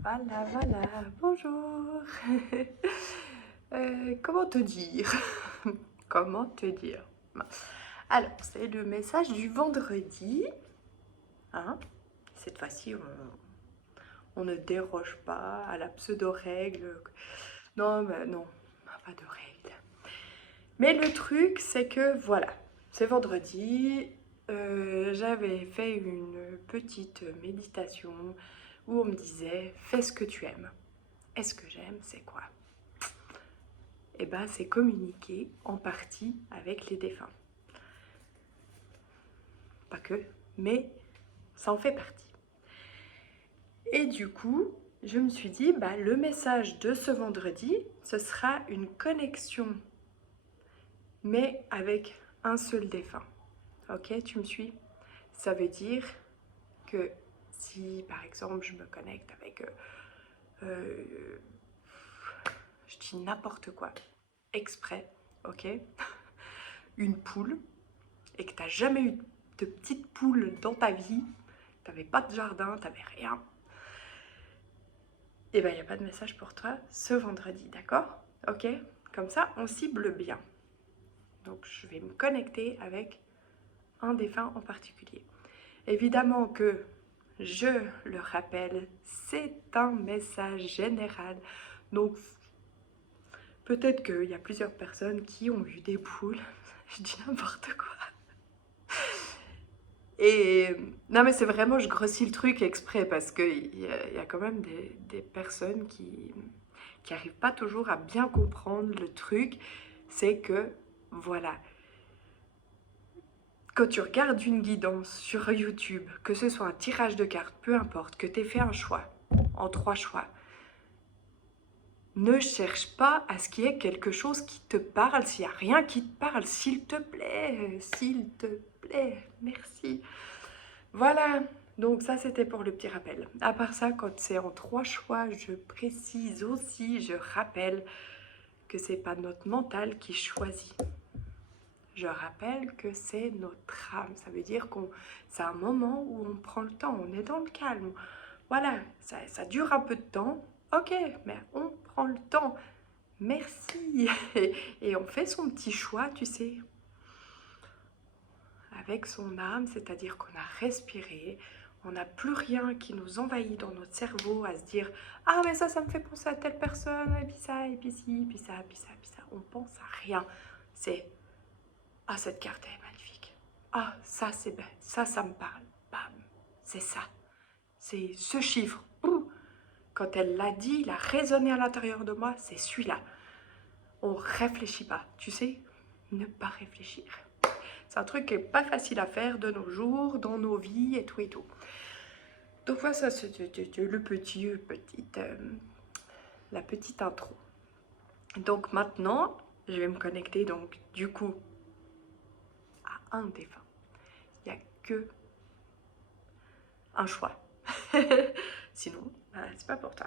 Voilà, bonjour. Comment te dire? Comment te dire? Alors, c'est le message du vendredi, hein. Cette fois-ci, on ne déroge pas à la pseudo-règle. Non, mais non, pas de règle. Mais le truc, c'est que voilà, c'est vendredi, j'avais fait une petite méditation où on me disait fais ce que tu aimes. Et ce que j'aime, c'est quoi? Eh ben, c'est communiquer en partie avec les défunts. Pas que, mais ça en fait partie. Et du coup, je me suis dit, bah, le message de ce vendredi, ce sera une connexion, mais avec un seul défunt. Ok, tu me suis? Ça veut dire que si, par exemple, je me connecte avec, je dis n'importe quoi, exprès, ok, une poule, et que tu n'as jamais eu de petite poule dans ta vie, tu n'avais pas de jardin, tu n'avais rien, et bien il n'y a pas de message pour toi ce vendredi, d'accord? Ok? Comme ça, on cible bien. Donc je vais me connecter avec un défunt en particulier. Évidemment que je le rappelle, c'est un message général. Donc peut-être qu'il y a plusieurs personnes qui ont eu des poules. Je dis n'importe quoi. Et non, mais c'est vraiment, je grossis le truc exprès parce qu'il y a quand même des personnes qui n'arrivent pas toujours à bien comprendre le truc. C'est que, voilà, quand tu regardes une guidance sur YouTube, que ce soit un tirage de cartes, peu importe, que tu aies fait un choix, en 3 choix, ne cherche pas à ce qu'il y ait quelque chose qui te parle. S'il n'y a rien qui te parle, s'il te plaît, merci. Voilà, donc ça c'était pour le petit rappel. À part ça, quand c'est en 3 choix, je précise aussi, je rappelle que c'est pas notre mental qui choisit. Je rappelle que c'est notre âme. Ça veut dire qu'on c'est un moment où on prend le temps, on est dans le calme. Voilà, ça dure un peu de temps. Ok, mais on prend le temps. Merci. Et on fait son petit choix, tu sais, avec son âme, c'est-à-dire qu'on a respiré, on n'a plus rien qui nous envahit dans notre cerveau à se dire ah mais ça me fait penser à telle personne, et puis ça, et puis ci, puis ça, puis ça, puis ça. On pense à rien. C'est ah cette carte est magnifique. Ah ça c'est bête, ça me parle. Bam, c'est ça. C'est ce chiffre. Ouh. Quand elle l'a dit, il a résonné à l'intérieur de moi, c'est celui-là. On réfléchit pas, tu sais, ne pas réfléchir. C'est un truc qui n'est pas facile à faire de nos jours, dans nos vies et tout et tout. Donc voilà, ça c'est le la petite intro. Donc maintenant, je vais me connecter donc du coup à un défunt. Il n'y a que un choix. Sinon, bah, c'est pas pour toi.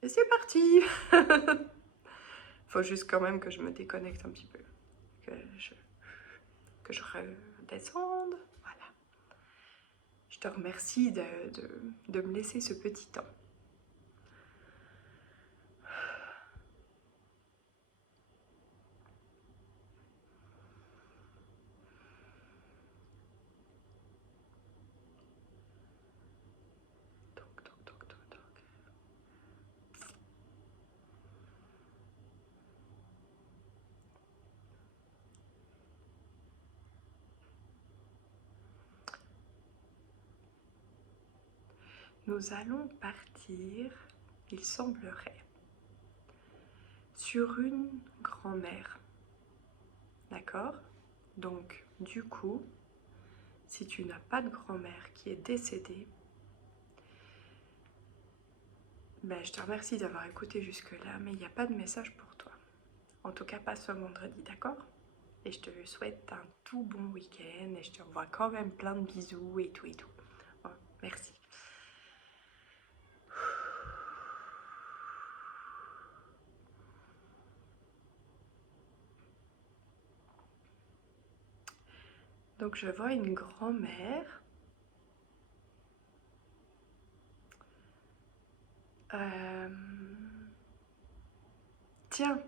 Et c'est parti. Faut juste quand même que je me déconnecte un petit peu. Que je redescende. Voilà. Je te remercie de me laisser ce petit temps. Nous allons partir, il semblerait, sur une grand-mère. D'accord? Donc, du coup, si tu n'as pas de grand-mère qui est décédée, ben, je te remercie d'avoir écouté jusque-là, mais il n'y a pas de message pour toi. En tout cas, pas ce vendredi, d'accord? Et je te souhaite un tout bon week-end et je te envoie quand même plein de bisous et tout et tout. Bon, merci. Donc je vois une grand-mère. Tiens,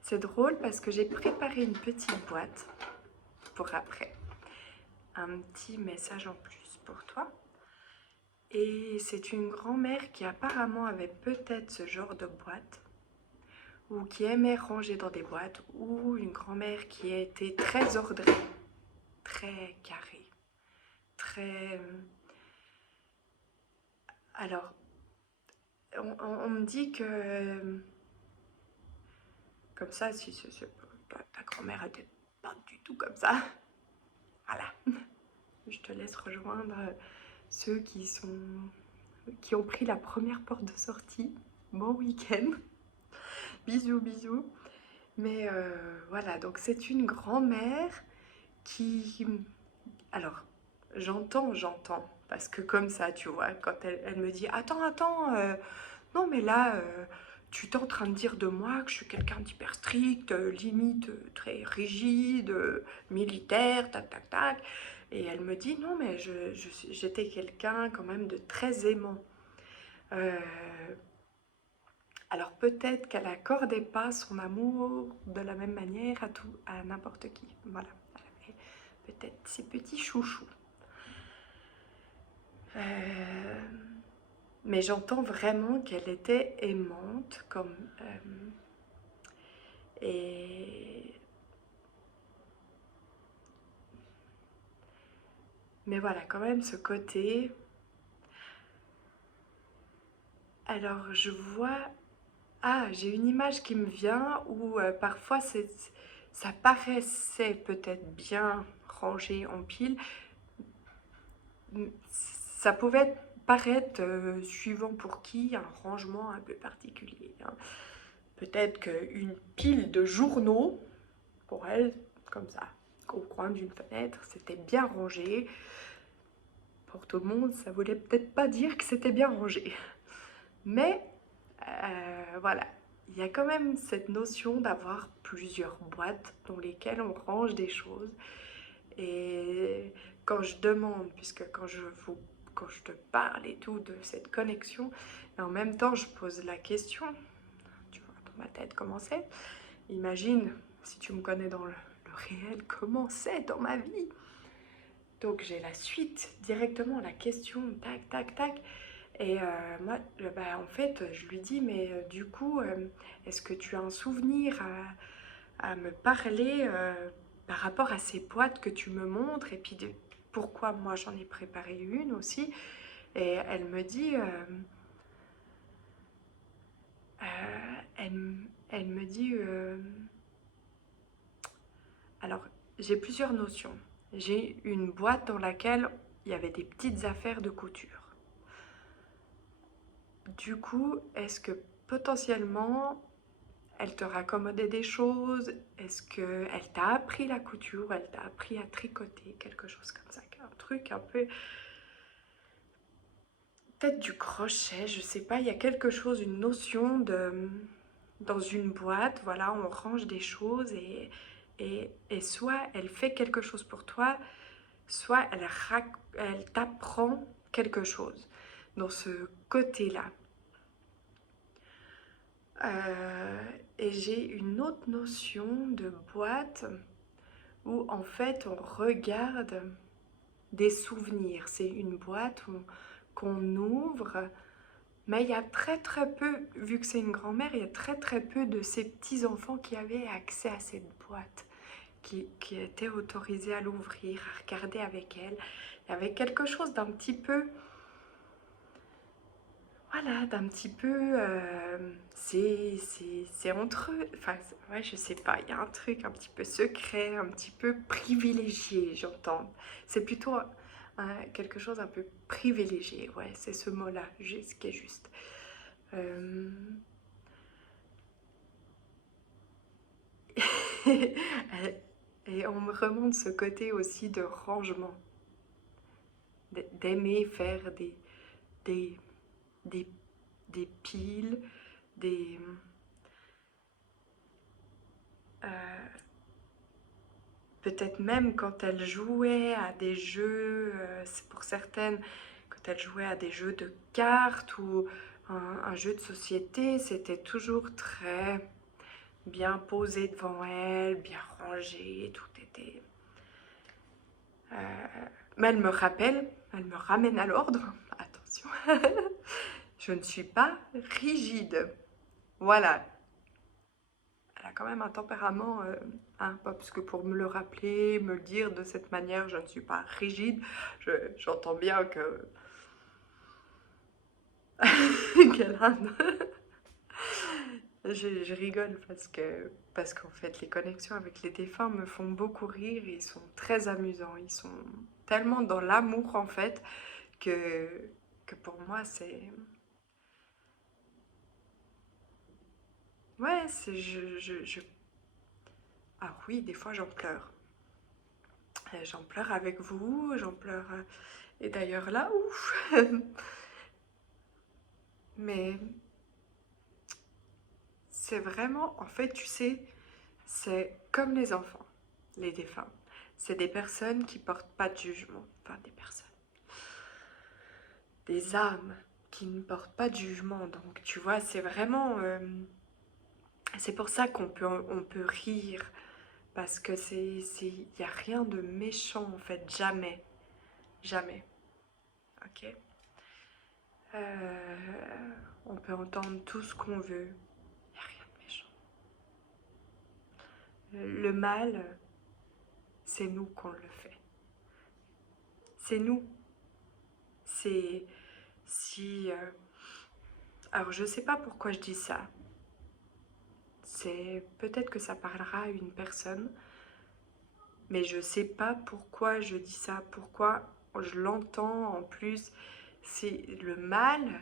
c'est drôle parce que j'ai préparé une petite boîte pour après. Un petit message en plus pour toi. Et c'est une grand-mère qui apparemment avait peut-être ce genre de boîte, ou qui aimait ranger dans des boîtes, ou une grand-mère qui a été très ordonnée, très carrée, très... Alors, on me dit que... Comme ça, si ta grand-mère n'était pas du tout comme ça, voilà. Je te laisse rejoindre ceux qui ont pris la première porte de sortie. Bon week-end. Bisous, bisous. Mais voilà, donc c'est une grand-mère qui... Alors, j'entends, parce que comme ça, tu vois, quand elle me dit « Attends, non mais là, tu t'es en train de dire de moi que je suis quelqu'un d'hyper strict, limite très rigide, militaire, tac, tac, tac. » Et elle me dit « Non mais j'étais quelqu'un quand même de très aimant. » Alors peut-être qu'elle n'accordait pas son amour de la même manière à n'importe qui. Voilà, peut-être ses petits chouchous. Mais j'entends vraiment qu'elle était aimante, comme mais voilà, quand même ce côté. Alors je vois, j'ai une image qui me vient où parfois ça paraissait peut-être bien rangé en pile. Ça pouvait paraître, suivant pour qui, un rangement un peu particulier, hein. Peut-être qu'une pile de journaux, pour elle, comme ça, au coin d'une fenêtre, c'était bien rangé. Pour tout le monde, ça voulait peut-être pas dire que c'était bien rangé. Mais voilà, il y a quand même cette notion d'avoir plusieurs boîtes dans lesquelles on range des choses. Et quand je demande, puisque quand je te parle et tout de cette connexion, et en même temps je pose la question, tu vois dans ma tête comment c'est, imagine si tu me connais dans le réel, comment c'est dans ma vie. Donc j'ai la suite directement, la question, tac, tac, tac. Et moi, en fait, je lui dis, mais du coup, est-ce que tu as un souvenir à me parler par rapport à ces boîtes que tu me montres, et puis pourquoi moi j'en ai préparé une aussi. Et elle me dit, elle me dit, alors j'ai plusieurs notions. J'ai une boîte dans laquelle il y avait des petites affaires de couture. Du coup, est-ce que potentiellement elle te raccommodait des choses? Est-ce qu'elle t'a appris la couture? Elle t'a appris à tricoter? Quelque chose comme ça. Un truc un peu... Peut-être du crochet, je sais pas. Il y a quelque chose, une notion de... Dans une boîte, voilà, on range des choses et soit elle fait quelque chose pour toi, soit elle t'apprend quelque chose dans ce côté-là. Et j'ai une autre notion de boîte où en fait on regarde des souvenirs. C'est une boîte qu'on ouvre, mais il y a très peu, vu que c'est une grand-mère, il y a très peu de ces petits-enfants qui avaient accès à cette boîte, qui étaient autorisés à l'ouvrir, à regarder avec elle. Il y avait quelque chose d'un petit peu... Voilà, d'un petit peu, c'est entre eux, enfin, ouais, je sais pas, il y a un truc un petit peu secret, un petit peu privilégié, j'entends. C'est plutôt quelque chose un peu privilégié, ouais, c'est ce mot-là, ce qui est juste. Et on me remonte ce côté aussi de rangement, d'aimer faire des, des, des piles, des... peut-être même quand elle jouait à des jeux, c'est pour certaines, quand elle jouait à des jeux de cartes ou un jeu de société, c'était toujours très bien posé devant elle, bien rangé, tout était... mais elle me ramène à l'ordre, attention, je ne suis pas rigide, voilà. Elle a quand même un tempérament, parce que pour me le rappeler, me le dire de cette manière, je ne suis pas rigide, j'entends bien que qu'elle a je rigole parce qu'en fait les connexions avec les défunts me font beaucoup rire et ils sont très amusants, ils sont tellement dans l'amour en fait que, que pour moi c'est... Ouais, c'est... Ah oui, des fois j'en pleure. J'en pleure avec vous, j'en pleure... Et d'ailleurs là, ouf. Mais c'est vraiment, en fait, tu sais, c'est comme les enfants, les défunts. C'est des personnes qui portent pas de jugement. Enfin, des personnes. Des âmes qui ne portent pas de jugement. Donc, tu vois, c'est vraiment... c'est pour ça on peut rire. Parce que il n'y a rien de méchant, en fait. Jamais. Jamais. Ok. On peut entendre tout ce qu'on veut. Il n'y a rien de méchant. Le mal, c'est nous qu'on le fait. C'est nous. C'est si... alors je sais pas pourquoi je dis ça. C'est peut-être que ça parlera à une personne, mais je sais pas pourquoi je dis ça. Pourquoi je l'entends en plus. C'est le mal.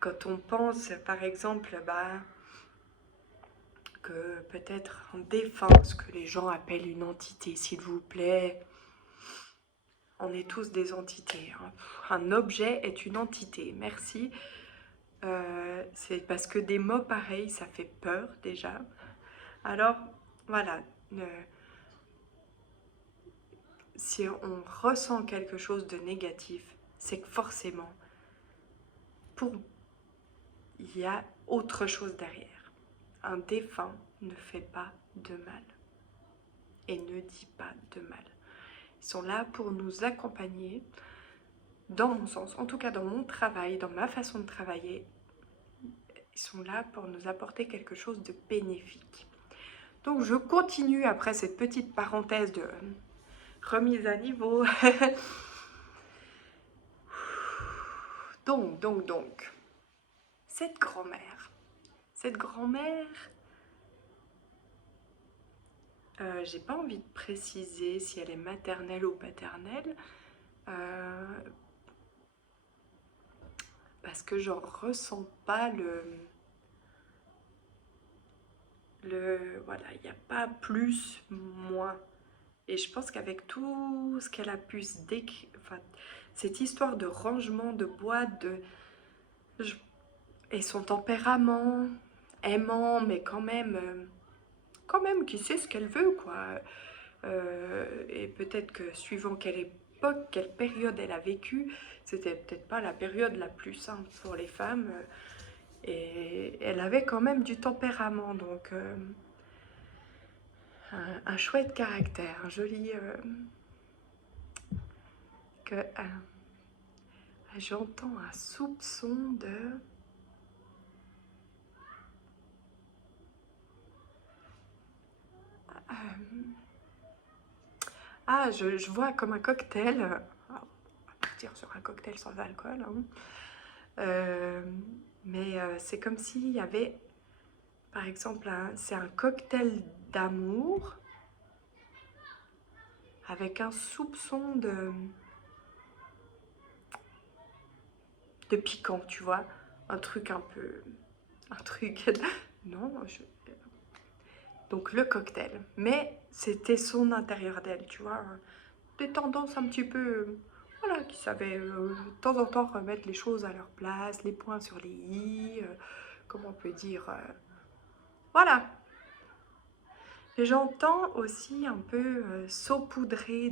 Quand on pense par exemple que peut-être un défunt, ce que les gens appellent une entité, s'il vous plaît. On est tous des entités. Hein. Un objet est une entité. Merci. C'est parce que des mots pareils, ça fait peur déjà. Alors, voilà. Si on ressent quelque chose de négatif, c'est que forcément, il y a autre chose derrière. Un défunt ne fait pas de mal et ne dit pas de mal. Ils sont là pour nous accompagner, dans mon sens, en tout cas dans mon travail, dans ma façon de travailler. Ils sont là pour nous apporter quelque chose de bénéfique. Donc je continue après cette petite parenthèse de remise à niveau. donc, cette grand-mère, j'ai pas envie de préciser si elle est maternelle ou paternelle, parce que je ressens pas voilà, il n'y a pas plus, moins. Et je pense qu'avec tout ce qu'elle a pu se décrire, enfin, cette histoire de rangement de boîtes, et son tempérament, aimant, mais quand même qui sait ce qu'elle veut, quoi. Et peut-être que suivant quelle époque, quelle période elle a vécu, c'était peut-être pas la période la plus simple pour les femmes. Et elle avait quand même du tempérament, donc un chouette caractère, un joli... que j'entends un soupçon de... ah, je vois comme un cocktail. On va partir sur un cocktail sans alcool. Hein. Mais c'est comme s'il y avait, par exemple, c'est un cocktail d'amour avec un soupçon de piquant, tu vois. Un truc un peu... Un truc... non, donc le cocktail. Mais c'était son intérieur d'elle, tu vois. Des tendances un petit peu... voilà, qui savaient de temps en temps remettre les choses à leur place, les points sur les i, comment on peut dire... voilà. J'entends aussi un peu saupoudré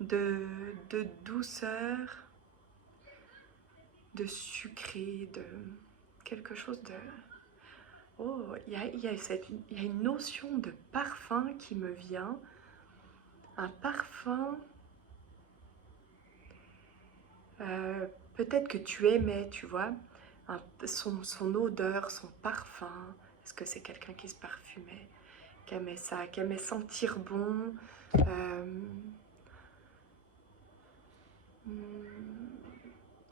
de douceur, de sucré, de quelque chose de... Oh, il y a une notion de parfum qui me vient. Un parfum, euh, peut-être que tu aimais, tu vois, son odeur, son parfum. Est-ce que c'est quelqu'un qui se parfumait, qui aimait ça, qui aimait sentir bon euh,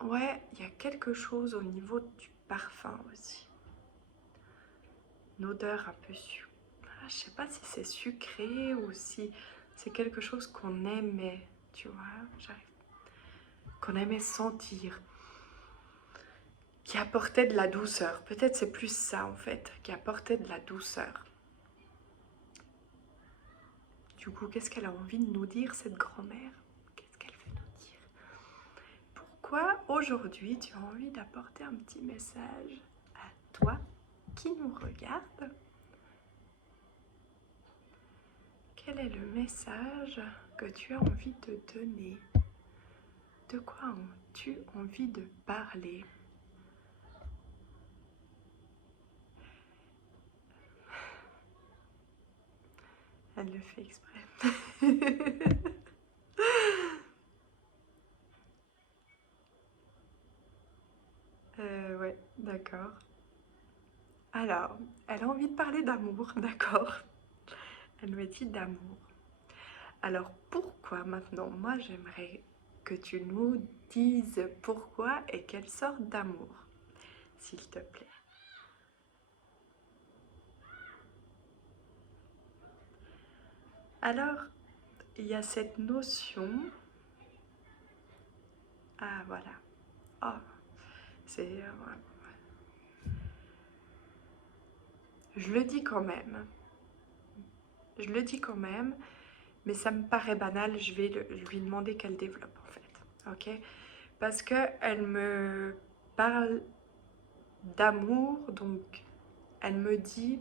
ouais, il y a quelque chose au niveau du parfum aussi. Une odeur un peu sucrée. Je sais pas si c'est sucré ou si c'est quelque chose qu'on aimait, tu vois, qu'on aimait sentir, qui apportait de la douceur. Peut-être c'est plus ça en fait, qui apportait de la douceur. Du coup, qu'est-ce qu'elle a envie de nous dire, cette grand-mère? Qu'est-ce qu'elle veut nous dire? Pourquoi aujourd'hui tu as envie d'apporter un petit message à toi qui nous regarde? Quel est le message que tu as envie de donner? De quoi as-tu envie de parler? Elle le fait exprès. Ouais, d'accord. Alors, elle a envie de parler d'amour, d'accord. Elle me dit d'amour. Alors, pourquoi maintenant? Moi, j'aimerais que tu nous dises pourquoi et quelle sorte d'amour, s'il te plaît. Alors, il y a cette notion... Ah, voilà. Oh, c'est... je le dis quand même. Je le dis quand même, mais ça me paraît banal. Je vais lui demander qu'elle développe, en fait. Ok? Parce qu'elle me parle d'amour, donc elle me dit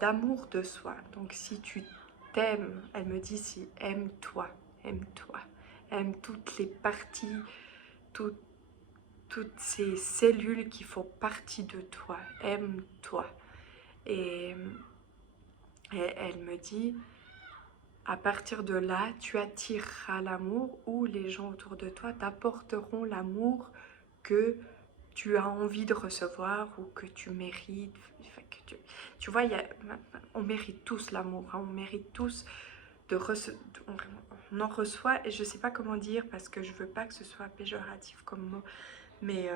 d'amour de soi. Donc si tu t'aimes, elle me dit si aime-toi, aime-toi, aime toutes les parties, tout- toutes ces cellules qui font partie de toi, aime-toi. Et, et elle me dit, à partir de là, tu attireras l'amour ou les gens autour de toi t'apporteront l'amour que tu as envie de recevoir ou que tu mérites. Enfin, tu vois, on mérite tous l'amour, hein, on mérite tous de recevoir. On en reçoit, et je sais pas comment dire parce que je veux pas que ce soit péjoratif comme mot, mais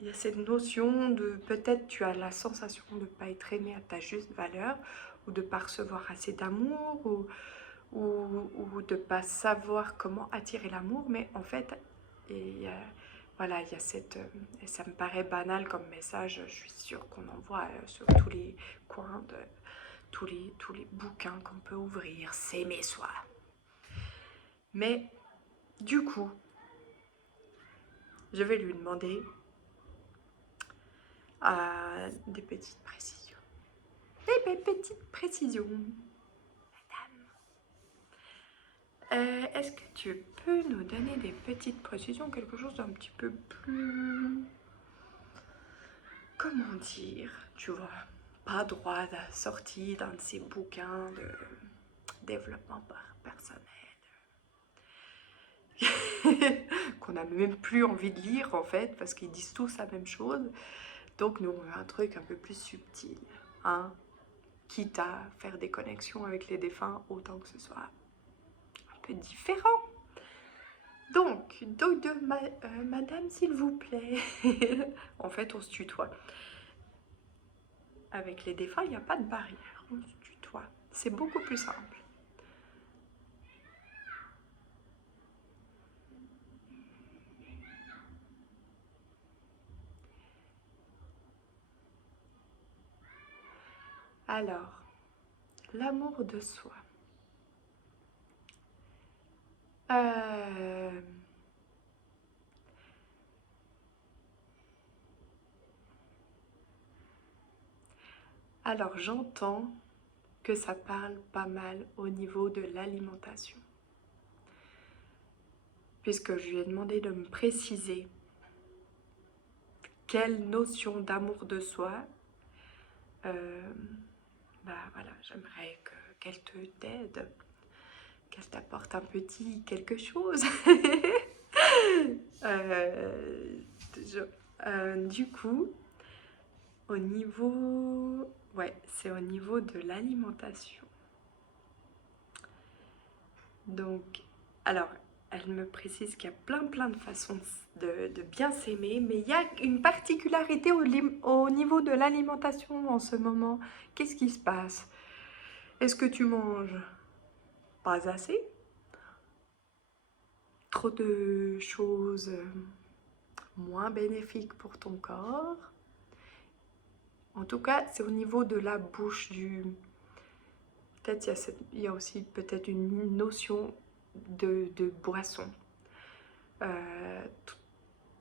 il y a cette notion de peut-être tu as la sensation de ne pas être aimé à ta juste valeur ou de ne pas recevoir assez d'amour ou de ne pas savoir comment attirer l'amour, mais en fait, il y a, voilà, il y a cette... et ça me paraît banal comme message, je suis sûre qu'on en voit sur tous les coins, de tous les bouquins qu'on peut ouvrir, s'aimer soi. Mais du coup, je vais lui demander des petites précisions. Des petites précisions. Est-ce que tu peux nous donner des petites précisions, quelque chose d'un petit peu plus... Comment dire? Tu vois, pas droit sorti d'un de ces bouquins de développement personnel qu'on n'a même plus envie de lire en fait parce qu'ils disent tous la même chose. Donc nous on veut un truc un peu plus subtil, hein? Quitte à faire des connexions avec les défunts, autant que ce soit un peu différent. Donc madame, s'il vous plaît. En fait, on se tutoie. Avec les défunts, il n'y a pas de barrière. On se tutoie. C'est beaucoup plus simple. Alors, l'amour de soi. Euh, Alors, j'entends que ça parle pas mal au niveau de l'alimentation. Puisque je lui ai demandé de me préciser quelle notion d'amour de soi, bah voilà, j'aimerais qu'elle t'aide, qu'elle t'apporte un petit quelque chose. Du coup, au niveau... Ouais, c'est au niveau de l'alimentation. Donc, alors, elle me précise qu'il y a plein de façons de bien s'aimer, mais il y a une particularité au niveau de l'alimentation en ce moment. Qu'est-ce qui se passe? Est-ce que tu manges pas assez? Trop de choses moins bénéfiques pour ton corps? En tout cas, c'est au niveau de la bouche du... Peut-être il y a aussi peut-être une notion de boisson.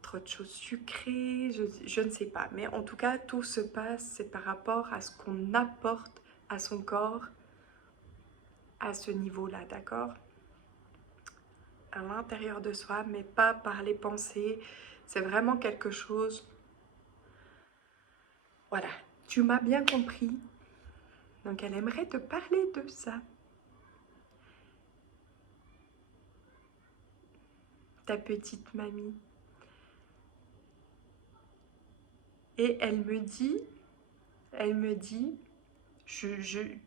Trop de choses sucrées, je ne sais pas. Mais en tout cas, tout se passe, c'est par rapport à ce qu'on apporte à son corps à ce niveau-là, d'accord? À l'intérieur de soi, mais pas par les pensées. C'est vraiment quelque chose... Voilà, tu m'as bien compris. Donc elle aimerait te parler de ça. Ta petite mamie. Et elle me dit que j'ai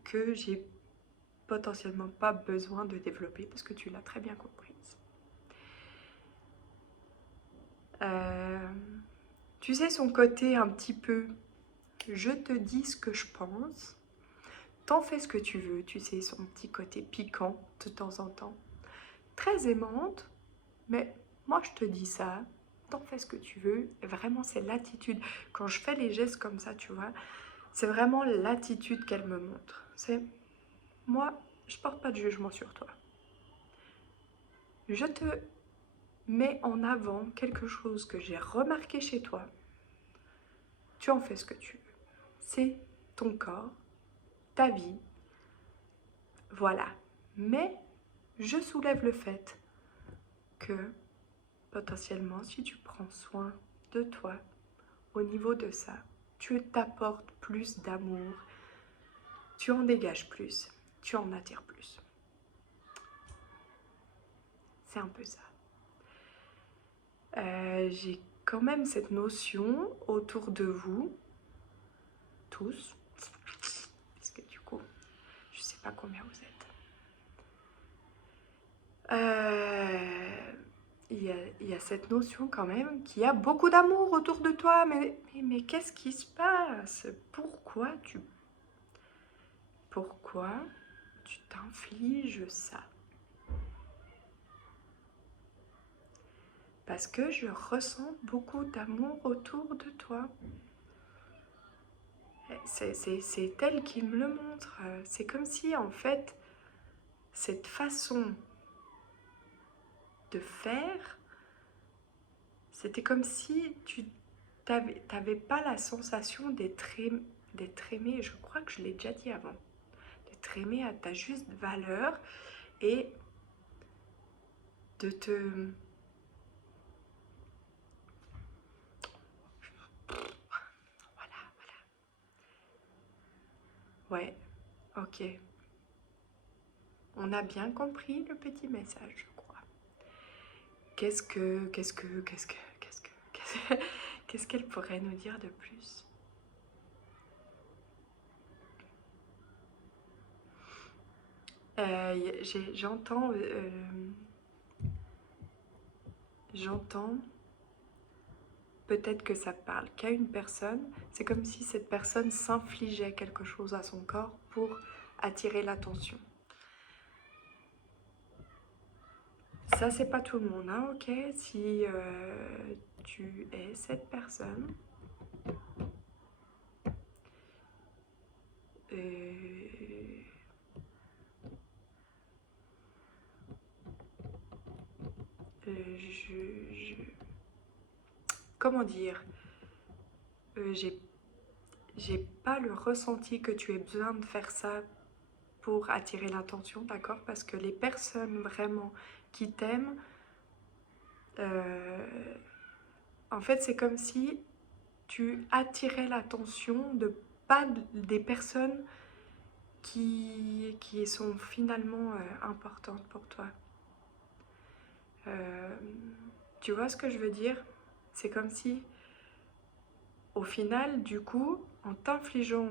potentiellement pas besoin de développer parce que tu l'as très bien comprise. Tu sais, son côté un petit peu je te dis ce que je pense, t'en fais ce que tu veux, tu sais, son petit côté piquant de temps en temps. Très aimante, mais moi je te dis ça, t'en fais ce que tu veux. Et vraiment, c'est l'attitude. Quand je fais les gestes comme ça, tu vois, c'est vraiment l'attitude qu'elle me montre. C'est moi, je porte pas de jugement sur toi. Je te mets en avant quelque chose que j'ai remarqué chez toi. Tu en fais ce que tu veux. C'est ton corps, ta vie. Voilà. Mais je soulève le fait que potentiellement, si tu prends soin de toi au niveau de ça, tu t'apportes plus d'amour, tu en dégages plus, tu en attires plus. C'est un peu ça. J'ai quand même cette notion autour de vous, tous, puisque du coup, je sais pas combien vous êtes. Il y a cette notion quand même qu'il y a beaucoup d'amour autour de toi, mais qu'est-ce qui se passe? Pourquoi tu t'infliges ça? Parce que je ressens beaucoup d'amour autour de toi. C'est elle qui me le montre. C'est comme si, en fait, cette façon de faire, c'était comme si tu n'avais pas la sensation d'être aimé. Je crois que je l'ai déjà dit avant. D'être aimé à ta juste valeur et de te... Voilà. Ouais, ok. On a bien compris le petit message, je crois. Qu'est-ce qu'elle pourrait nous dire de plus? J'entends, peut-être que ça parle qu'à une personne, c'est comme si cette personne s'infligeait quelque chose à son corps pour attirer l'attention. Ça, c'est pas tout le monde, hein, ok? Si tu es cette personne, comment dire? J'ai pas le ressenti que tu aies besoin de faire ça pour attirer l'attention, d'accord? Parce que les personnes vraiment qui t'aiment, en fait, c'est comme si tu attirais l'attention de pas des personnes qui sont finalement importantes pour toi. Tu vois ce que je veux dire? C'est comme si, au final, du coup, en t'infligeant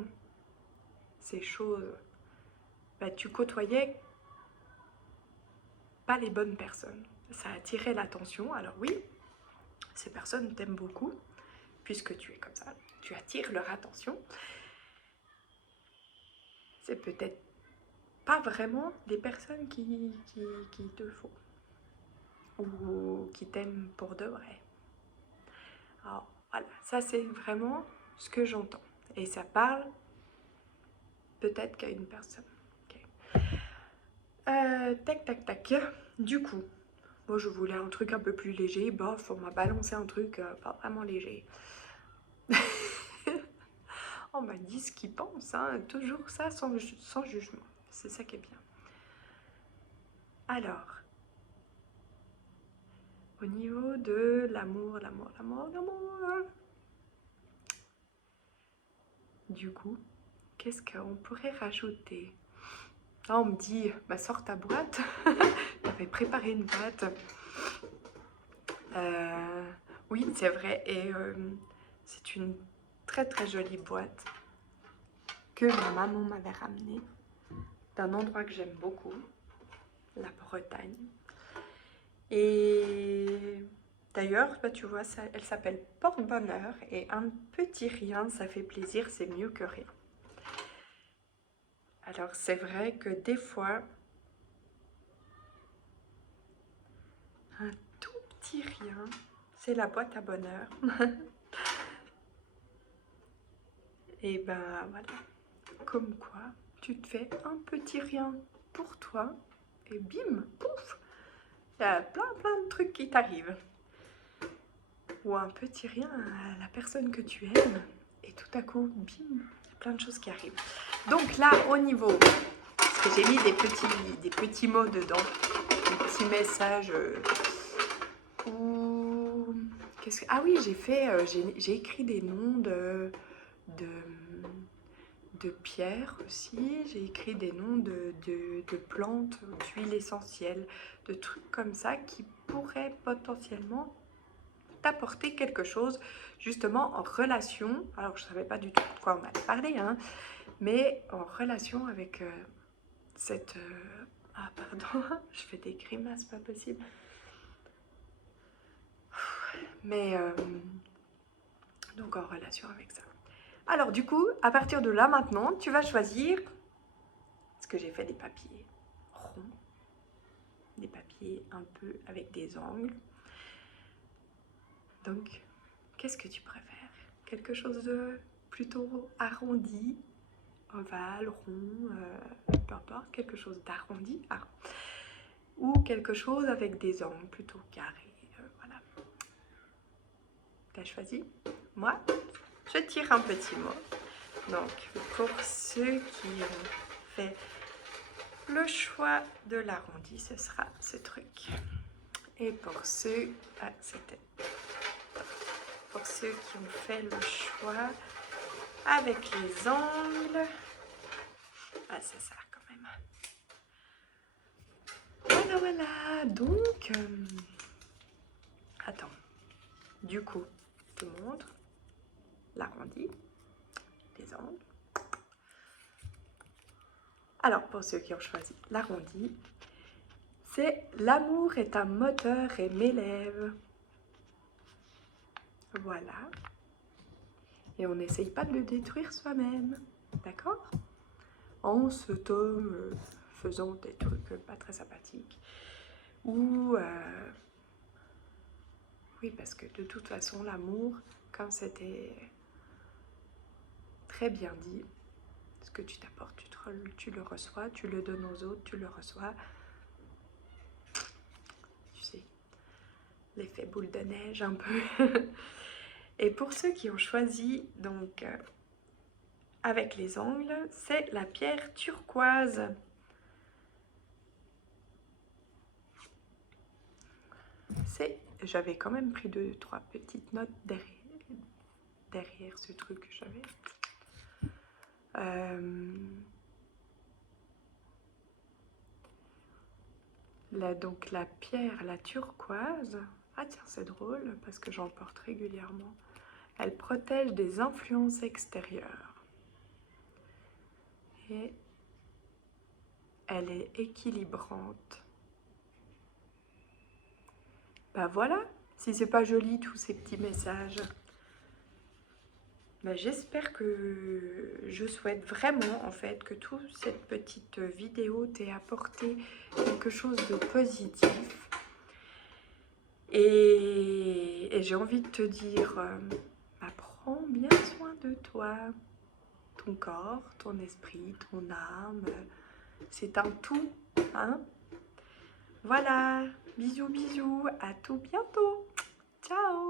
ces choses, bah, tu côtoyais pas les bonnes personnes. Ça attirait l'attention. Alors oui, ces personnes t'aiment beaucoup, puisque tu es comme ça. Tu attires leur attention. C'est peut-être pas vraiment des personnes qui te faut. Ou qui t'aiment pour de vrai. Alors voilà, ça c'est vraiment ce que j'entends. Et ça parle peut-être qu'à une personne. Okay. Tac, tac, tac. Du coup, moi je voulais un truc un peu plus léger. Bof, on m'a balancé un truc pas vraiment léger. On m'a dit ce qu'ils pensent, hein. Toujours ça sans jugement. C'est ça qui est bien. Alors, au niveau de l'amour, du coup, qu'est-ce qu'on pourrait rajouter? Là, on me dit, bah, sors ta boîte. J'avais préparé une boîte. Oui, c'est vrai. Et c'est une très très jolie boîte que ma maman m'avait ramenée d'un endroit que j'aime beaucoup, la Bretagne. Et d'ailleurs, bah, tu vois, ça, elle s'appelle Porte-Bonheur. Et un petit rien, ça fait plaisir, c'est mieux que rien. Alors c'est vrai que des fois, un tout petit rien, c'est la boîte à bonheur. Et ben voilà, comme quoi tu te fais un petit rien pour toi et bim, pouf, il y a plein de trucs qui t'arrivent. Ou un petit rien à la personne que tu aimes et tout à coup, bim, il y a plein de choses qui arrivent. Donc là, au niveau, parce que j'ai mis des petits mots dedans, des petits messages ou... Ah oui, j'ai écrit des noms de pierres aussi, j'ai écrit des noms de plantes, d'huiles essentielles, de trucs comme ça qui pourraient potentiellement t'apporter quelque chose justement en relation, alors je ne savais pas du tout de quoi on allait parler, hein, mais en relation avec cette... Ah pardon, je fais des grimaces, pas possible. Mais donc en relation avec ça. Alors du coup, à partir de là maintenant, tu vas choisir, parce que j'ai fait des papiers ronds, des papiers un peu avec des angles. Donc, qu'est-ce que tu préfères? Quelque chose de plutôt arrondi, ovale, rond, peu importe, quelque chose d'arrondi, ou quelque chose avec des angles plutôt carrés, voilà. T'as choisi? Moi, je tire un petit mot. Donc, pour ceux qui ont fait le choix de l'arrondi, ce sera ce truc. Et pour ceux... Ah, c'était... Pour ceux qui ont fait le choix avec les angles... Ah, c'est ça quand même. Voilà, voilà. Donc... Attends. Du coup, je te montre l'arrondi, les angles. Alors, pour ceux qui ont choisi l'arrondi, c'est l'amour est un moteur et m'élève. Voilà. Et on n'essaye pas de le détruire soi-même, d'accord? En se faisant des trucs pas très sympathiques. Ou... oui, parce que de toute façon, l'amour, comme c'était très bien dit, ce que tu t'apportes, tu le reçois, tu le donnes aux autres, tu le reçois. Tu sais, l'effet boule de neige un peu. Et pour ceux qui ont choisi donc avec les ongles, c'est la pierre turquoise. J'avais quand même pris 2-3 petites notes derrière ce truc que j'avais. Donc la pierre, la turquoise, ah tiens c'est drôle parce que j'en porte régulièrement, elle protège des influences extérieures et elle est équilibrante. Bah voilà, si c'est pas joli tous ces petits messages. Bah, j'espère que je souhaite vraiment en fait que toute cette petite vidéo t'ait apporté quelque chose de positif. Et j'ai envie de te dire, bah, prends bien soin de toi, ton corps, ton esprit, ton âme, c'est un tout, hein? Voilà, bisous bisous, à tout bientôt, ciao!